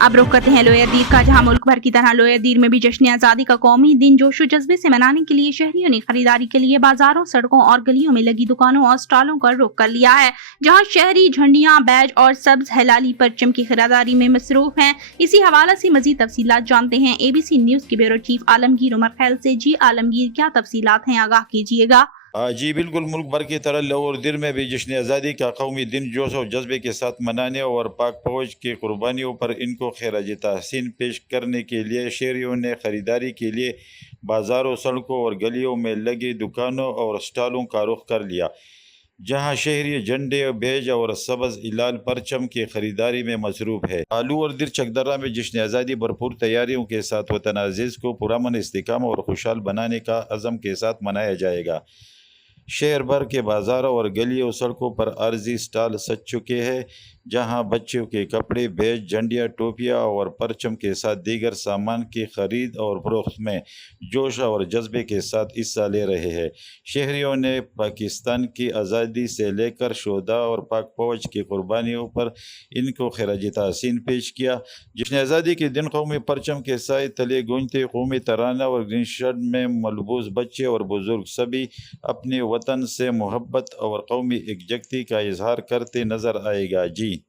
अब रुख करते हैं लोअर दीर का, जहां मुल्क भर की तरह लोअर दीर में भी जश्न आज़ादी का कौमी दिन जोशो जज्बे से मनाने के लिए शहरियों ने खरीदारी के लिए बाजारों, सड़कों और गलियों में लगी दुकानों और स्टॉलों का रुख कर लिया है। जहां शहरी झंडियां, बैज और सब्ज हलाली परचम की खरीदारी में मसरूफ हैं। इसी हवाले से मजीद तफसीलात जानते हैं ABC न्यूज के ब्यूरो चीफ आलमगीर उमर खैल से। जी आलमगीर, क्या तफसीलात हैं, आगाह कीजिएगा। जी बिल्कुल, मुल्क भर की तरह लाहौर दिल में भी जश्न आज़ादी का कौमी दिन जोश और जज्बे के साथ मनाने और पाक फौज की कुर्बानियों पर इनको खराज तहसीन पेश करने के लिए शहरियों ने ख़रीदारी के लिए बाज़ारों, सड़कों और गलियों में लगी दुकानों और स्टॉलों का रुख कर लिया। जहां शहरी झंडे, बेज और सब्ज़ हिलाल परचम की खरीदारी में मसरूफ़ है। आलू और दिर चकदर्रा में जश्न आज़ादी भरपूर तैयारियों के साथ वतन अज़ीज़ को पुरअमन, इस्तिकाम और खुशहाल बनाने का अज़म के साथ मनाया जाएगा। शहर भर के बाज़ारों और गलियों, सड़कों पर आर्जी स्टॉल सज चुके हैं, जहां बच्चों के कपड़े, बैज, झंडियाँ, टोपियाँ और परचम के साथ दीगर सामान की खरीद और फरोख्त में जोश और जज्बे के साथ हिस्सा ले रहे हैं। शहरियों ने पाकिस्तान की आज़ादी से लेकर शोधा और पाक फौज की कुर्बानियों पर इनको खराज तहसीन पेश किया। जश्न आज़ादी के दिन कौमी परचम के साए तले गूंजते कौमी तराना और ग्रीन शर्ट में मलबूस बच्चे और बुजुर्ग सभी अपने वतन से मोहब्बत और कौमी एकजुटती का इजहार करते नजर आएगा। जी।